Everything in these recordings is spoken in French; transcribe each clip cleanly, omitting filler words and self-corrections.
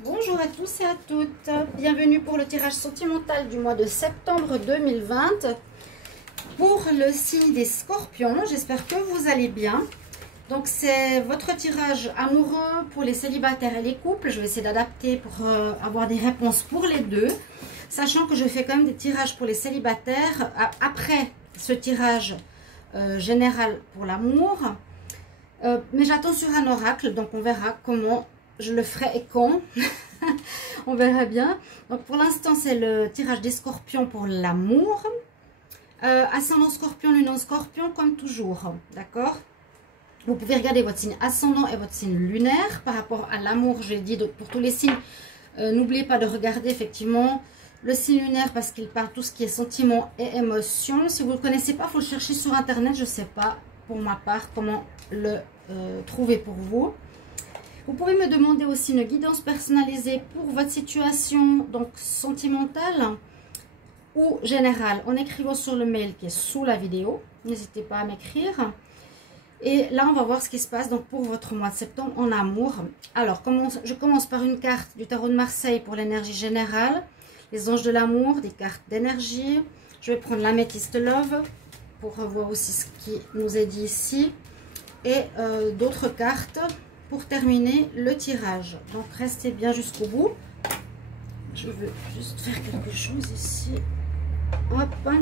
Bonjour à tous et à toutes, bienvenue pour le tirage sentimental du mois de septembre 2020 pour le signe des Scorpions. J'espère que vous allez bien. Donc c'est votre tirage amoureux pour les célibataires et les couples. Je vais essayer d'adapter pour avoir des réponses pour les deux, sachant que je fais quand même des tirages pour les célibataires après ce tirage général pour l'amour. Mais j'attends sur un oracle, donc on verra comment je le ferai et quand. On verra bien. Donc pour l'instant c'est le tirage des Scorpions pour l'amour. Ascendant Scorpion, lune en Scorpion comme toujours, d'accord. Vous pouvez regarder votre signe ascendant et votre signe lunaire. Par rapport à l'amour, j'ai dit, donc pour tous les signes, n'oubliez pas de regarder effectivement le signe lunaire parce qu'il parle tout ce qui est sentiment et émotion. Si vous ne le connaissez pas, il faut le chercher sur internet. Je ne sais pas pour ma part comment le trouver pour vous. Vous pouvez me demander aussi une guidance personnalisée pour votre situation, donc sentimentale ou générale, en écrivant sur le mail qui est sous la vidéo. N'hésitez pas à m'écrire. Et là, on va voir ce qui se passe donc pour votre mois de septembre en amour. Alors, je commence par une carte du tarot de Marseille pour l'énergie générale. Les anges de l'amour, des cartes d'énergie. Je vais prendre l'améthyste love pour voir aussi ce qui nous est dit ici. Et d'autres cartes pour terminer le tirage. Donc, restez bien jusqu'au bout. Je veux juste faire quelque chose ici. Hop. Par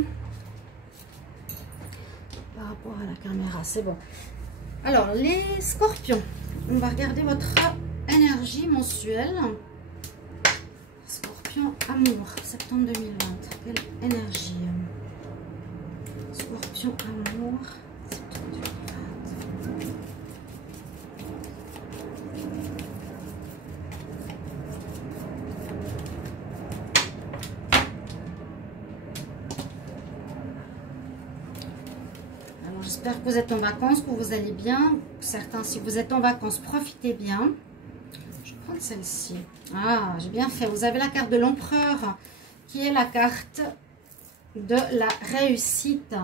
rapport à la caméra, c'est bon. Alors, les Scorpions, on va regarder votre énergie mensuelle. Scorpion, amour, septembre 2020. Quelle énergie? Scorpion, amour, septembre 2020. J'espère que vous êtes en vacances, que vous allez bien. Certains, si vous êtes en vacances, profitez bien. Je vais prendre celle-ci. Ah, j'ai bien fait. Vous avez la carte de l'empereur, qui est la carte de la réussite.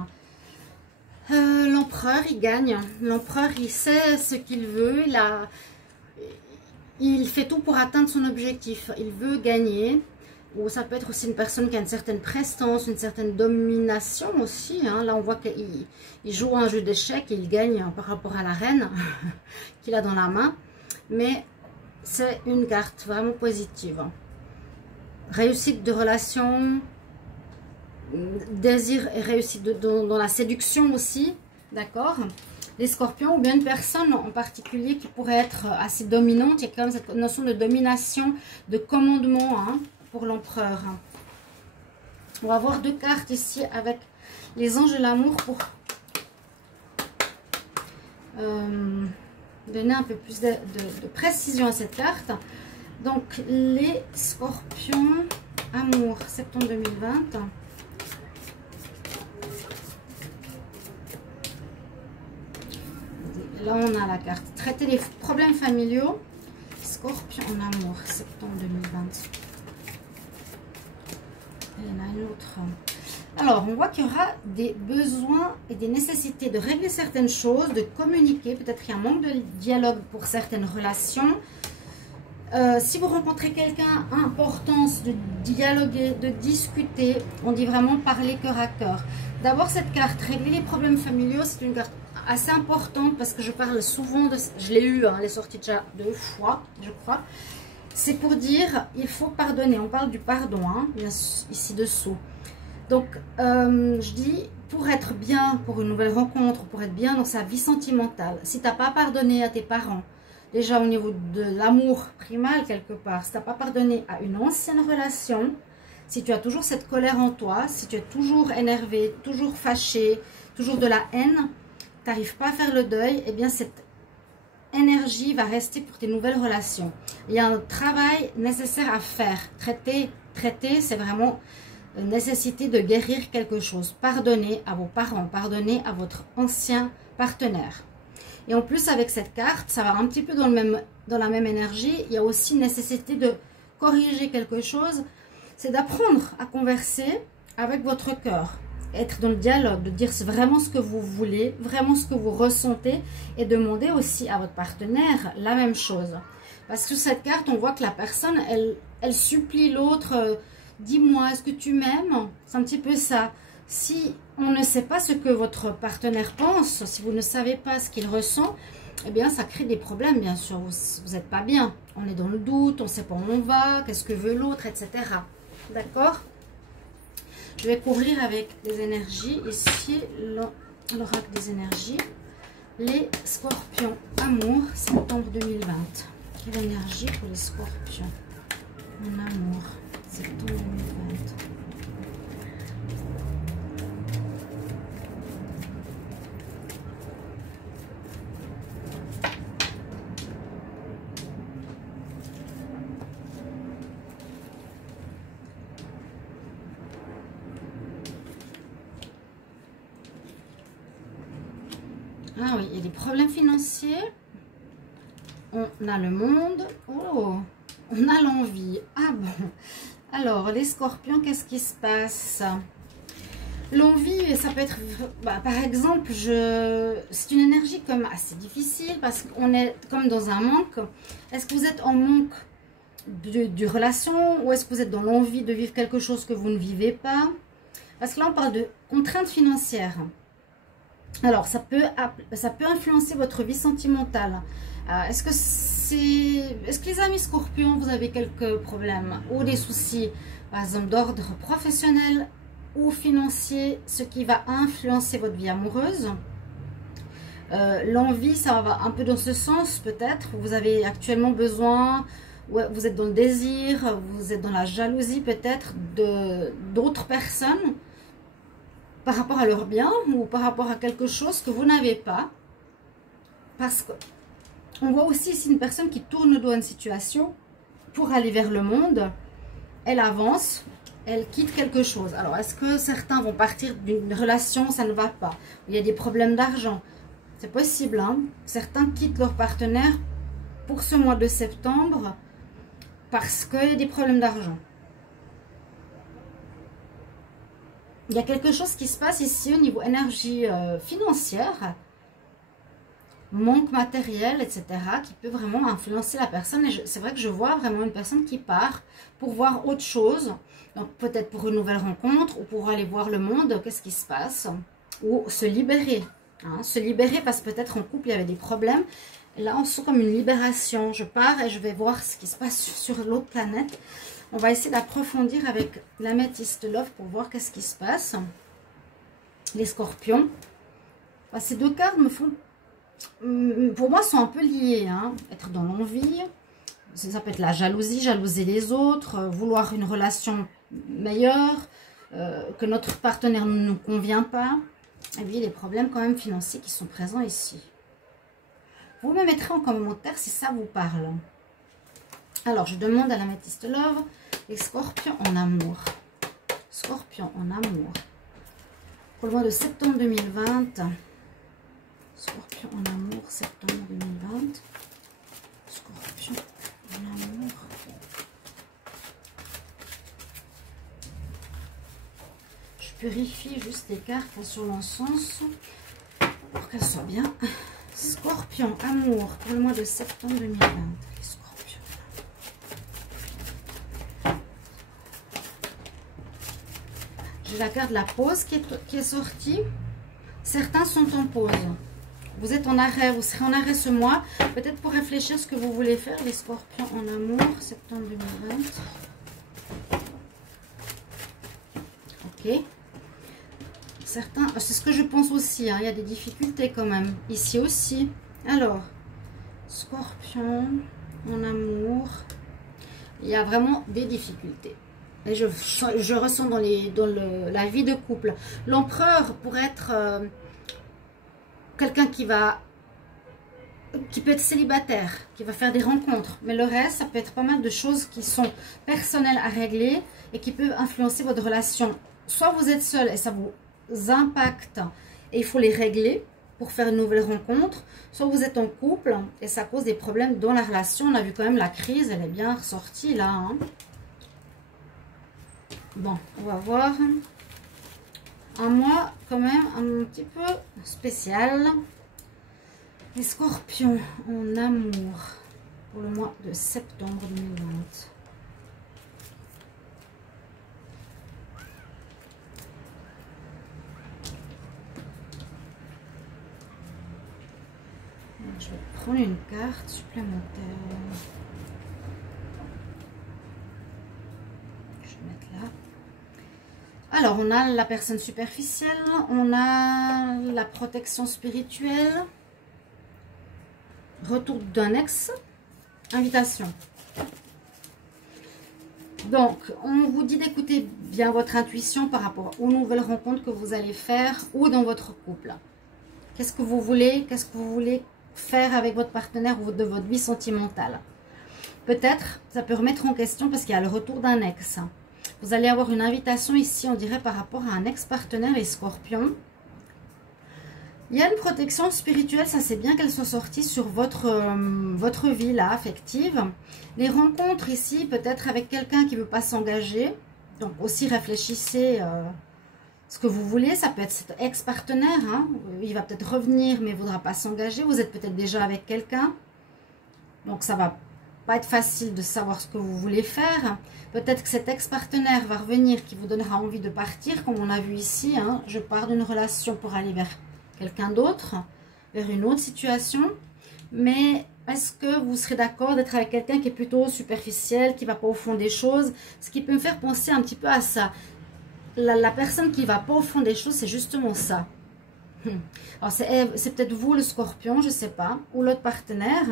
L'empereur, il gagne. L'empereur, il sait ce qu'il veut. Il fait tout pour atteindre son objectif. Il veut gagner. Ou ça peut être aussi une personne qui a une certaine prestance, une certaine domination aussi. Hein. Là, on voit qu'il joue un jeu d'échecs et il gagne par rapport à la reine qu'il a dans la main. Mais c'est une carte vraiment positive. Réussite de relation, désir et réussite dans la séduction aussi. D'accord? Les Scorpions ou bien une personne en particulier qui pourrait être assez dominante. Il y a quand même cette notion de domination, de commandement, hein, pour l'empereur. On va voir deux cartes ici avec les anges de l'amour pour donner un peu plus de précision à cette carte. Donc les Scorpions, amour, septembre 2020. Là on a la carte traiter les problèmes familiaux. Scorpion en amour, septembre 2020. Il y en a une autre. Alors, on voit qu'il y aura des besoins et des nécessités de régler certaines choses, de communiquer. Peut-être qu'il y a un manque de dialogue pour certaines relations. Si vous rencontrez quelqu'un, importance de dialoguer, de discuter. On dit vraiment parler cœur à cœur. D'abord, cette carte, régler les problèmes familiaux, c'est une carte assez importante parce que je parle souvent de... Je l'ai eu, hein, elle est sortie déjà 2 fois, je crois. C'est pour dire, il faut pardonner. On parle du pardon, hein, bien ici dessous. Donc, je dis, pour être bien pour une nouvelle rencontre, pour être bien dans sa vie sentimentale, si tu n'as pas pardonné à tes parents, déjà au niveau de l'amour primal quelque part, si tu n'as pas pardonné à une ancienne relation, si tu as toujours cette colère en toi, si tu es toujours énervé, toujours fâché, toujours de la haine, tu n'arrives pas à faire le deuil, eh bien cette énergie va rester pour tes nouvelles relations. Il y a un travail nécessaire à faire. Traiter, c'est vraiment une nécessité de guérir quelque chose. Pardonner à vos parents, pardonner à votre ancien partenaire. Et en plus, avec cette carte, ça va un petit peu dans la même énergie. Il y a aussi une nécessité de corriger quelque chose. C'est d'apprendre à converser avec votre cœur. Être dans le dialogue, de dire vraiment ce que vous voulez, vraiment ce que vous ressentez et demander aussi à votre partenaire la même chose. Parce que cette carte, on voit que la personne, elle supplie l'autre, dis-moi, est-ce que tu m'aimes? C'est un petit peu ça. Si on ne sait pas ce que votre partenaire pense, si vous ne savez pas ce qu'il ressent, eh bien, ça crée des problèmes, bien sûr. Vous n'êtes pas bien. On est dans le doute, on ne sait pas où on va, qu'est-ce que veut l'autre, etc. D'accord? Je vais couvrir avec les énergies. Ici, l'oracle des énergies. Les scorpions, amour, septembre 2020. Quelle énergie pour les scorpions? Mon amour, septembre 2020. Ah oui, il y a des problèmes financiers. On a le monde. Oh, on a l'envie. Ah bon. Alors, les scorpions, qu'est-ce qui se passe? L'envie, ça peut être... par exemple, c'est une énergie comme assez difficile parce qu'on est comme dans un manque. Est-ce que vous êtes en manque de relation ou est-ce que vous êtes dans l'envie de vivre quelque chose que vous ne vivez pas? Parce que là, on parle de contraintes financières. Alors, ça peut influencer votre vie sentimentale. Est-ce que les amis scorpions, vous avez quelques problèmes ou des soucis, par exemple d'ordre professionnel ou financier, ce qui va influencer votre vie amoureuse? L'envie, ça va un peu dans ce sens peut-être. Vous avez actuellement besoin, vous êtes dans le désir, vous êtes dans la jalousie peut-être d'autres personnes, par rapport à leur bien ou par rapport à quelque chose que vous n'avez pas. Parce qu'on voit aussi ici une personne qui tourne le dos à une situation pour aller vers le monde. Elle avance, elle quitte quelque chose. Alors, est-ce que certains vont partir d'une relation, ça ne va pas? Il y a des problèmes d'argent. C'est possible, hein? Certains quittent leur partenaire pour ce mois de septembre parce qu'il y a des problèmes d'argent. Il y a quelque chose qui se passe ici au niveau énergie financière, manque matériel, etc., qui peut vraiment influencer la personne. Et c'est vrai que je vois vraiment une personne qui part pour voir autre chose, donc peut-être pour une nouvelle rencontre ou pour aller voir le monde, qu'est-ce qui se passe, ou se libérer. Hein, se libérer parce que peut-être en couple il y avait des problèmes. Et là, on sent comme une libération. Je pars et je vais voir ce qui se passe sur l'autre planète. On va essayer d'approfondir avec l'améthyste love pour voir qu'est-ce qui se passe. Les scorpions. Ces deux cartes me font... Pour moi, sont un peu liées. Hein. Être dans l'envie. Ça peut être la jalousie, jalouser les autres. Vouloir une relation meilleure. Que notre partenaire ne nous convient pas. Et puis, les problèmes quand même financiers qui sont présents ici. Vous me mettrez en commentaire si ça vous parle. Alors, je demande à l'améthyste love, les scorpions en amour. Scorpions en amour. Pour le mois de septembre 2020. Scorpions en amour, septembre 2020. Scorpions en amour. Je purifie juste les cartes sur l'encens pour qu'elles soient bien. Scorpion, amour, pour le mois de septembre 2020. Les scorpions. J'ai la carte de la pause qui est sortie. Certains sont en pause. Vous êtes en arrêt, vous serez en arrêt ce mois. Peut-être pour réfléchir ce que vous voulez faire. Les scorpions en amour, septembre 2020. Ok. Certains, c'est ce que je pense aussi, hein, il y a des difficultés quand même, ici aussi. Alors, scorpion, en amour, il y a vraiment des difficultés. Et je ressens dans la vie de couple. L'empereur pourrait être quelqu'un qui peut être célibataire, qui va faire des rencontres. Mais le reste, ça peut être pas mal de choses qui sont personnelles à régler et qui peuvent influencer votre relation. Soit vous êtes seul et ça vous impacts et il faut les régler pour faire une nouvelle rencontre, soit vous êtes en couple et ça cause des problèmes dans la relation. On a vu quand même la crise, elle est bien ressortie là. Hein. Bon, on va voir un mois quand même un petit peu spécial. Les scorpions en amour pour le mois de septembre 2020. Je vais prendre une carte supplémentaire. Je vais mettre là. Alors, on a la personne superficielle, on a la protection spirituelle, retour d'un ex, invitation. Donc, on vous dit d'écouter bien votre intuition par rapport aux nouvelles rencontres que vous allez faire ou dans votre couple. Qu'est-ce que vous voulez? Qu'est-ce que vous voulez faire avec votre partenaire ou de votre vie sentimentale? Peut-être, ça peut remettre en question parce qu'il y a le retour d'un ex. Vous allez avoir une invitation ici, on dirait par rapport à un ex-partenaire, les scorpions. Il y a une protection spirituelle, ça c'est bien qu'elle soit sortie sur votre vie là, affective. Les rencontres ici, peut-être avec quelqu'un qui ne veut pas s'engager. Donc aussi réfléchissez ce que vous voulez. Ça peut être cet ex-partenaire, hein. Il va peut-être revenir mais il ne voudra pas s'engager. Vous êtes peut-être déjà avec quelqu'un. Donc ça va pas être facile de savoir ce que vous voulez faire. Peut-être que cet ex-partenaire va revenir qui vous donnera envie de partir, comme on a vu ici. Hein. Je pars d'une relation pour aller vers quelqu'un d'autre, vers une autre situation. Mais est-ce que vous serez d'accord d'être avec quelqu'un qui est plutôt superficiel, qui ne va pas au fond des choses? Ce qui peut me faire penser un petit peu à ça. La personne qui ne va pas au fond des choses, c'est justement ça. Alors c'est peut-être vous le scorpion, je ne sais pas, ou l'autre partenaire.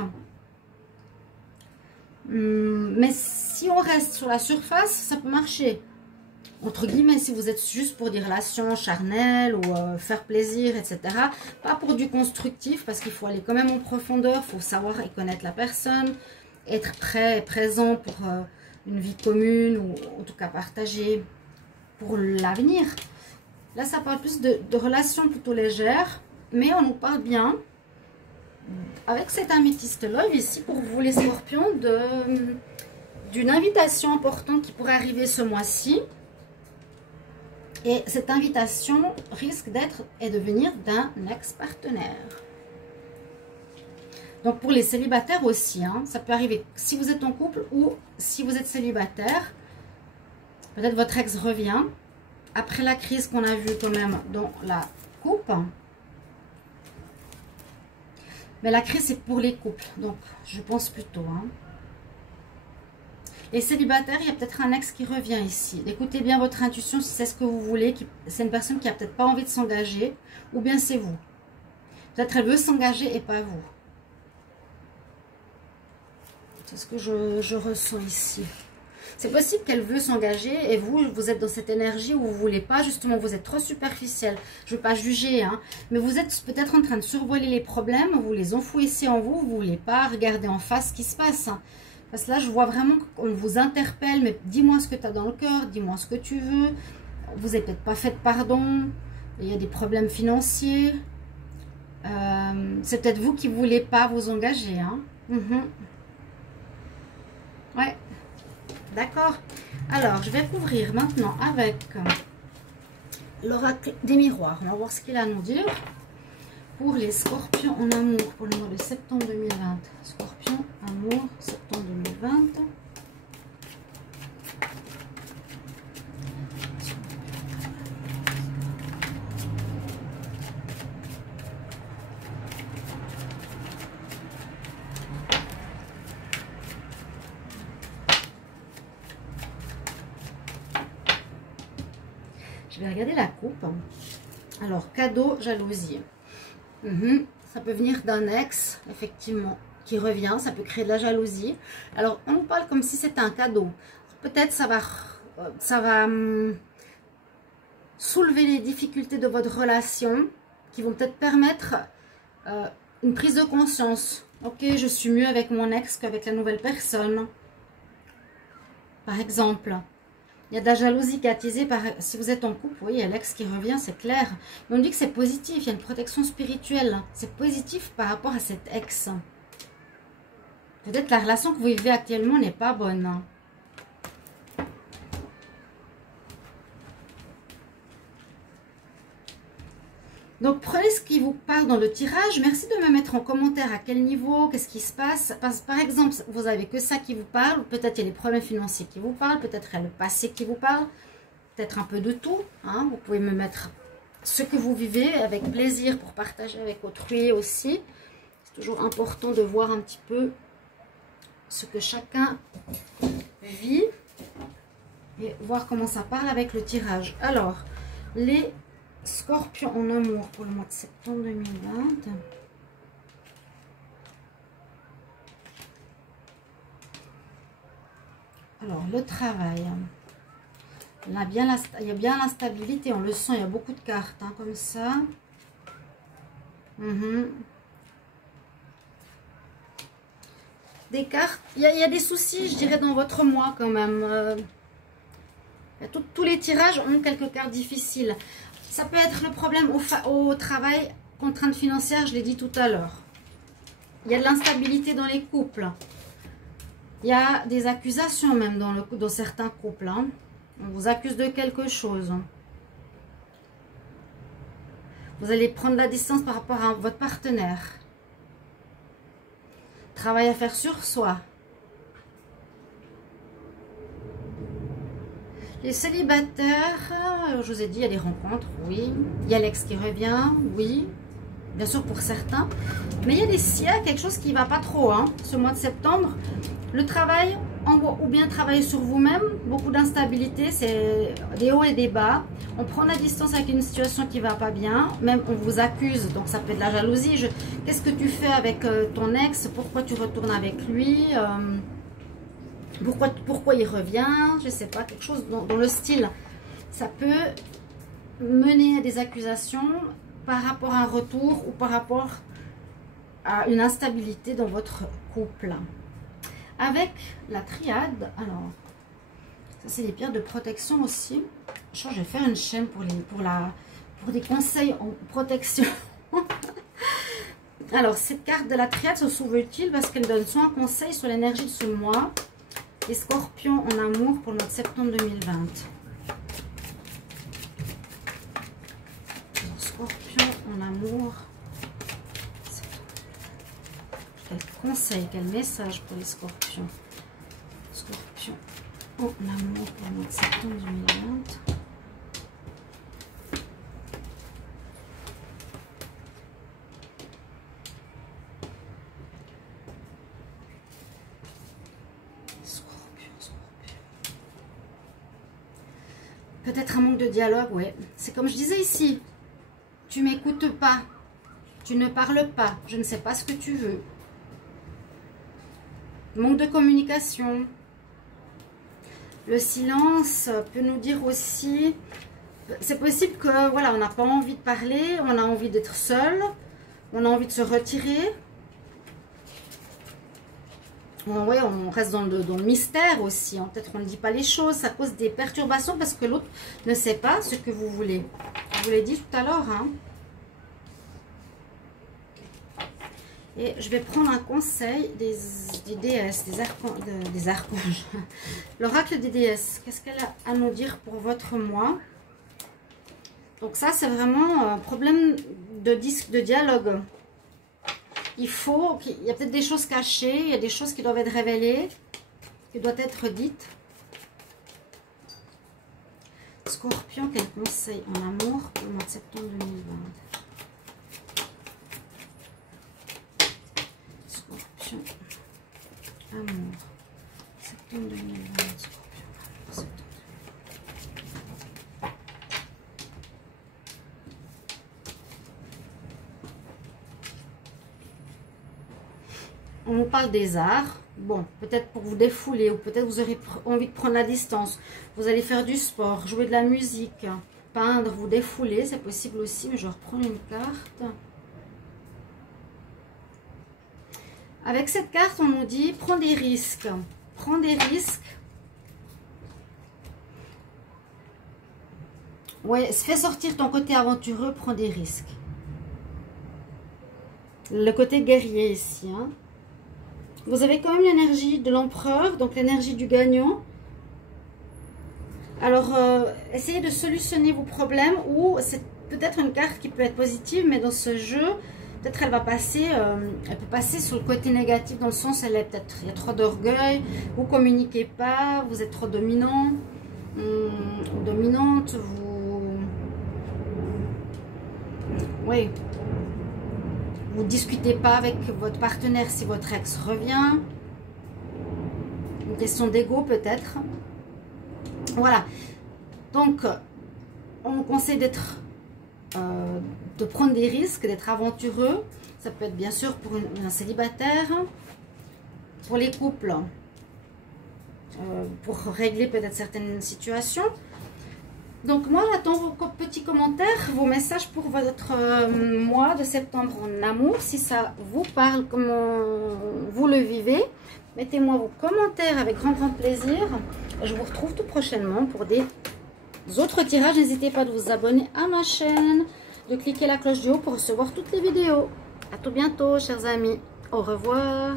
Mais si on reste sur la surface, ça peut marcher. Entre guillemets, si vous êtes juste pour des relations charnelles ou faire plaisir, etc. Pas pour du constructif, parce qu'il faut aller quand même en profondeur, il faut savoir et connaître la personne, être prêt et présent pour une vie commune, ou en tout cas partager pour l'avenir. Là, ça parle plus de relations plutôt légères, mais on nous parle bien, avec cette améthyste love ici, pour vous les scorpions, d'une invitation importante qui pourrait arriver ce mois-ci. Et cette invitation risque d'être et de venir d'un ex-partenaire. Donc pour les célibataires aussi, hein, ça peut arriver si vous êtes en couple ou si vous êtes célibataire. Peut-être votre ex revient. Après la crise qu'on a vue quand même dans la coupe. Mais la crise c'est pour les couples. Donc je pense plutôt. Hein. Les célibataires, il y a peut-être un ex qui revient ici. Écoutez bien votre intuition si c'est ce que vous voulez. C'est une personne qui n'a peut-être pas envie de s'engager. Ou bien c'est vous. Peut-être elle veut s'engager et pas vous. C'est ce que je ressens ici. C'est possible qu'elle veut s'engager et vous êtes dans cette énergie où vous ne voulez pas. Justement, vous êtes trop superficiel. Je ne veux pas juger. Hein, mais vous êtes peut-être en train de survoler les problèmes. Vous les enfouissez en vous. Vous ne voulez pas regarder en face ce qui se passe. Hein. Parce que là, je vois vraiment qu'on vous interpelle, mais dis-moi ce que tu as dans le cœur, dis-moi ce que tu veux. Vous n'avez peut-être pas fait de pardon, il y a des problèmes financiers. C'est peut-être vous qui ne voulez pas vous engager. Hein. Ouais, d'accord. Alors, je vais couvrir maintenant avec l'oracle des miroirs. On va voir ce qu'il a à nous dire. Pour les scorpions en amour pour le mois de septembre 2020. Scorpion, amour, septembre 2020. Je vais regarder la coupe. Alors, cadeau, jalousie. Ça peut venir d'un ex, effectivement, qui revient. Ça peut créer de la jalousie. Alors, on nous parle comme si c'était un cadeau. Peut-être ça va soulever les difficultés de votre relation qui vont peut-être permettre une prise de conscience. Ok, je suis mieux avec mon ex qu'avec la nouvelle personne. Par exemple. Il y a de la jalousie qui est attisée par... Si vous êtes en couple, oui, il y a l'ex qui revient, c'est clair. Mais on dit que c'est positif, il y a une protection spirituelle. C'est positif par rapport à cet ex. Peut-être la relation que vous vivez actuellement n'est pas bonne. Donc, prenez ce qui vous parle dans le tirage. Merci de me mettre en commentaire à quel niveau, qu'est-ce qui se passe. Par exemple, vous n'avez que ça qui vous parle. Peut-être il y a les problèmes financiers qui vous parlent. Peut-être il y a le passé qui vous parle. Peut-être un peu de tout. Hein. Vous pouvez me mettre ce que vous vivez avec plaisir pour partager avec autrui aussi. C'est toujours important de voir un petit peu ce que chacun vit et voir comment ça parle avec le tirage. Alors, les Scorpions en amour pour le mois de septembre 2020. Alors, le travail. Il y a bien l'instabilité, on le sent, il y a beaucoup de cartes, hein, comme ça. Des cartes, il y a des soucis, je dirais, dans votre mois quand même. Tous les tirages ont quelques cartes difficiles. Ça peut être le problème au travail, contrainte financière, je l'ai dit tout à l'heure. Il y a de l'instabilité dans les couples. Il y a des accusations même dans certains couples. Hein. On vous accuse de quelque chose. Vous allez prendre la distance par rapport à votre partenaire. Travail à faire sur soi. Les célibataires, je vous ai dit, il y a des rencontres, oui. Il y a l'ex qui revient, oui. Bien sûr pour certains. Mais il y a quelque chose qui ne va pas trop, hein, ce mois de septembre. Le travail, ou bien travailler sur vous-même, beaucoup d'instabilité, c'est des hauts et des bas. On prend la distance avec une situation qui ne va pas bien. Même on vous accuse, donc ça peut être de la jalousie. Qu'est-ce que tu fais avec ton ex? Pourquoi tu retournes avec lui? Pourquoi il revient? Je ne sais pas, quelque chose dans le style. Ça peut mener à des accusations par rapport à un retour ou par rapport à une instabilité dans votre couple. Avec la triade, alors, ça c'est les pierres de protection aussi. Je vais faire une chaîne pour des conseils en protection. Alors, cette carte de la triade se trouve utile parce qu'elle donne soit un conseil sur l'énergie de ce mois. Les scorpions en amour pour le mois de septembre 2020. Scorpion en amour. Quel conseil, quel message pour les scorpions. Scorpion en amour pour le mois de septembre 2020. Peut-être un manque de dialogue, oui. C'est comme je disais ici. Tu m'écoutes pas. Tu ne parles pas. Je ne sais pas ce que tu veux. Manque de communication. Le silence peut nous dire aussi... C'est possible que, voilà, on n'a pas envie de parler. On a envie d'être seul. On a envie de se retirer. Ouais, on reste dans le mystère aussi. Peut-être on ne dit pas les choses. Ça cause des perturbations parce que l'autre ne sait pas ce que vous voulez. Je vous l'ai dit tout à l'heure. Hein. Et je vais prendre un conseil des déesses, des archanges. L'oracle des déesses. Qu'est-ce qu'elle a à nous dire pour votre mois? Donc ça, c'est vraiment un problème de dialogue. Il y a peut-être des choses cachées, il y a des choses qui doivent être révélées, qui doivent être dites. Scorpion, quel conseil en amour pour le mois de septembre 2020? Scorpion, amour, septembre 2020, Scorpion, septembre 2020. On nous parle des arts. Bon, peut-être pour vous défouler ou peut-être vous aurez envie de prendre la distance. Vous allez faire du sport, jouer de la musique, peindre, vous défouler. C'est possible aussi, mais je vais reprendre une carte. Avec cette carte, on nous dit, prends des risques. Prends des risques. Ouais, fais sortir ton côté aventureux, prends des risques. Le côté guerrier ici, hein. Vous avez quand même l'énergie de l'empereur, donc l'énergie du gagnant. Alors, essayez de solutionner vos problèmes ou peut-être une carte qui peut être positive, mais dans ce jeu, peut-être elle va passer, elle peut passer sur le côté négatif, dans le sens, elle est peut-être, il y a trop d'orgueil, vous communiquez pas, vous êtes trop dominant, ou dominante, oui, vous discutez pas avec votre partenaire si votre ex revient, une question d'ego peut-être, voilà, donc on vous conseille d'être de prendre des risques, d'être aventureux. Ça peut être bien sûr pour un célibataire, pour les couples, pour régler peut-être certaines situations. Donc moi j'attends vos petits commentaires, vos messages pour votre mois de septembre en amour. Si ça vous parle, comment vous le vivez, mettez-moi vos commentaires avec grand plaisir. Je vous retrouve tout prochainement pour des autres tirages. N'hésitez pas de vous abonner à ma chaîne, de cliquer la cloche du haut pour recevoir toutes les vidéos. À tout bientôt, chers amis. Au revoir.